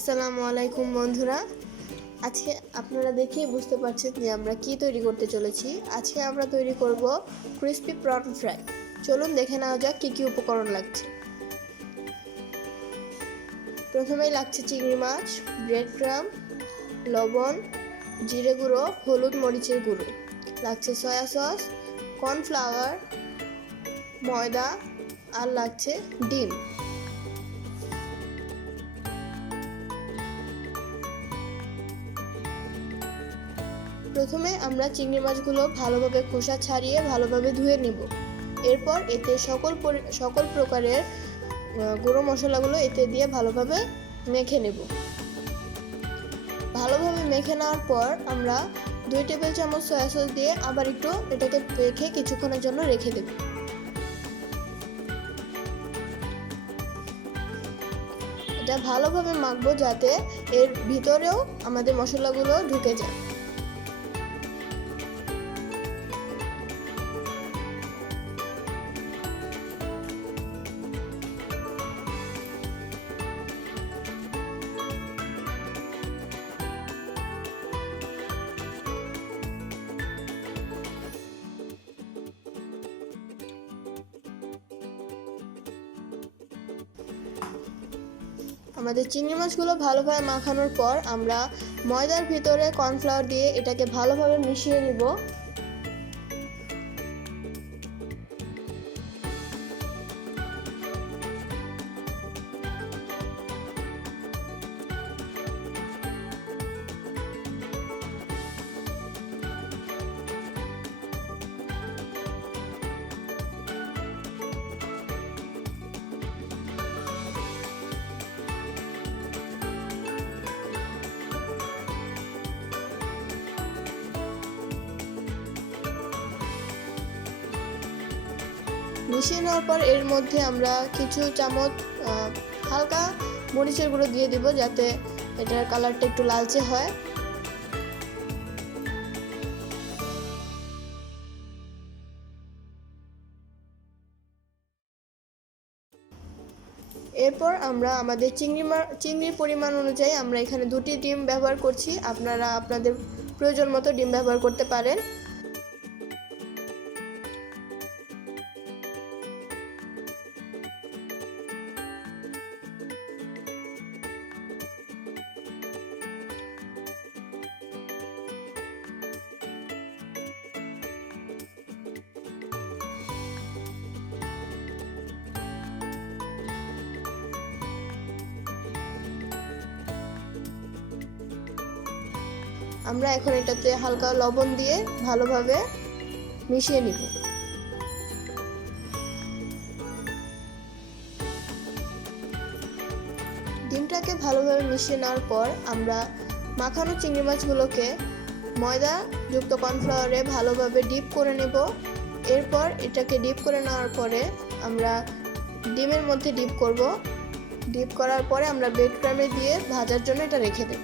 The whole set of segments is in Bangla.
আসসালামু আলাইকুম বন্ধুরা। আজকে আপনারা দেখেই বুঝতে পারছেন যে আমরা কি তৈরি করতে চলেছি। আজকে আমরা তৈরি করব ক্রিস্পি প্রন ফ্রাই। চলুন দেখে নেওয়া যাক কি কি উপকরণ লাগছে। প্রথমেই লাগছে চিংড়ি মাছ, ব্রেড ক্রাম্ব, লবণ, জিরে গুঁড়ো, হলুদ মরিচের গুঁড়ো, লাগছে সয়া সস, কর্নফ্লাওয়ার, ময়দা আর লাগছে ডিম। প্রথমে আমরা চিংড়ি মাছগুলো ভালোভাবে খোসা ছাড়িয়ে ভালোভাবে ধুয়ে নেব। এরপর এতে সকল প্রকারের গুঁড়ো মশলাগুলো এতে দিয়ে ভালোভাবে মেখে নেব। ভালোভাবে মেখে নেওয়ার পর আমরা 2 টেবিল চামচ সয়া সস দিয়ে আবার একটু এটাকে মেখে কিছুক্ষণের জন্য রেখে দেব। এটা ভালোভাবে মাখবো যাতে এর ভিতরেও আমাদের মশলাগুলো ঢুকে যায়। আমাদের চিংড়ি মাছগুলো ভালোভাবে মাখানোর পর আমরা ময়দার ভিতরে কর্নফ্লাওয়ার দিয়ে এটাকে ভালোভাবে মিশিয়ে নেব। মিশিয়ে নেওয়ার পর এর মধ্যে আমরা কিছু চামচ হালকা মরিচের গুঁড়ো দিয়ে দিব যাতে এটার কালারটা একটু লালচে হয়। এরপর আমরা আমাদের চিংড়ির পরিমাণ অনুযায়ী আমরা এখানে 2টি ডিম ব্যবহার করছি। আপনারা আপনাদের প্রয়োজন মতো ডিম ব্যবহার করতে পারেন। আমরা এখন এটাতে হালকা লবণ দিয়ে ভালোভাবে মিশিয়ে নিব। ডিমটাকে ভালোভাবে মিশিয়ে নেওয়ার পর আমরা মাখানো চিংড়ি মাছগুলোকে ময়দা যুক্ত কর্নফ্লাওয়ারে ভালোভাবে ডিপ করে নেব। এরপর এটাকে ডিপ করে নেওয়ার পরে আমরা ডিমের মধ্যে ডিপ করব। ডিপ করার পরে আমরা ব্রেড ক্রাম্বে দিয়ে ভাজার জন্য এটা রেখে দেব।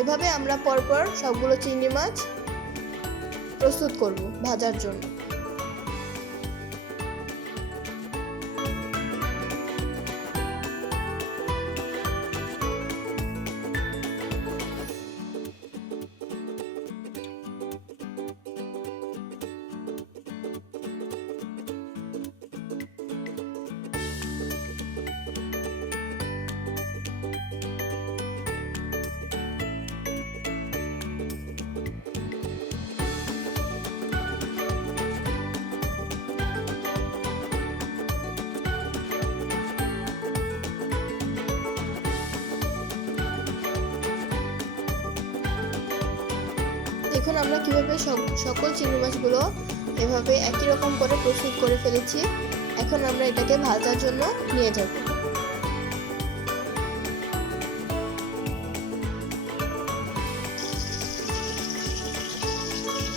এভাবে আমরা পরপর সবগুলো চিংড়ি মাছ প্রস্তুত করব ভাজার জন্য। দেখুন আমরা কিভাবে সকল চিংড়ি মাছগুলো এভাবে একই রকম করে প্রস্তুত করে ফেলেছি। এখন আমরা এটাকে ভাজার জন্য নিয়ে যাব।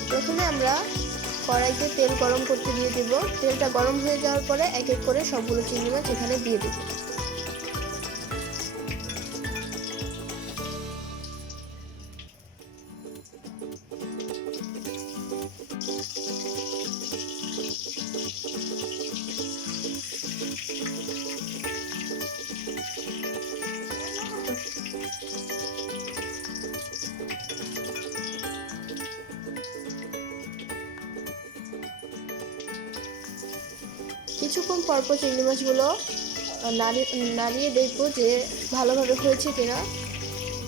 প্রথমে আমরা কড়াইতে তেল গরম করতে দিয়ে দেব। তেলটা গরম হয়ে যাওয়ার পরে এক এক করে সবগুলো চিংড়ি মাছ এখানে দিয়ে দেব। কিছুক্ষণ পরপর চিংড়ি মাছগুলো নাড়িয়ে দেখবো যে ভালোভাবে হয়েছে কিনা।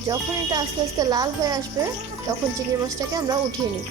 যখন এটা আস্তে আস্তে লাল হয়ে আসবে তখন চিংড়ি মাছটাকে আমরা উঠিয়ে নিব।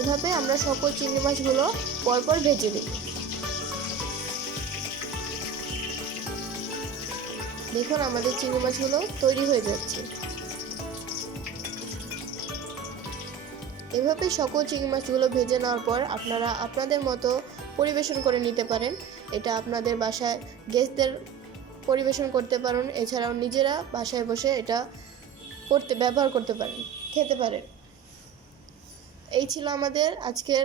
এভাবে আমরা সকল চিংড়ি মাছগুলো পরপর ভেজে দেব। দেখুন আমাদের চিংড়ি মাছগুলো তৈরি হয়ে যাচ্ছে। এভাবে সকল চিংড়ি মাছগুলো ভেজে নেওয়ার পর আপনারা আপনাদের মতো পরিবেশন করে নিতে পারেন। এটা আপনাদের বাসায় গেস্টদের পরিবেশন করতে পারেন, এছাড়াও নিজেরা বাসায় বসে এটা ব্যবহার করতে পারেন, খেতে পারেন। এই ছিল আমাদের আজকের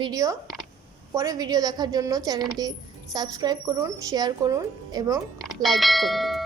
ভিডিও। পরের ভিডিও দেখার জন্য চ্যানেলটি সাবস্ক্রাইব করুন, শেয়ার করুন এবং লাইক করুন।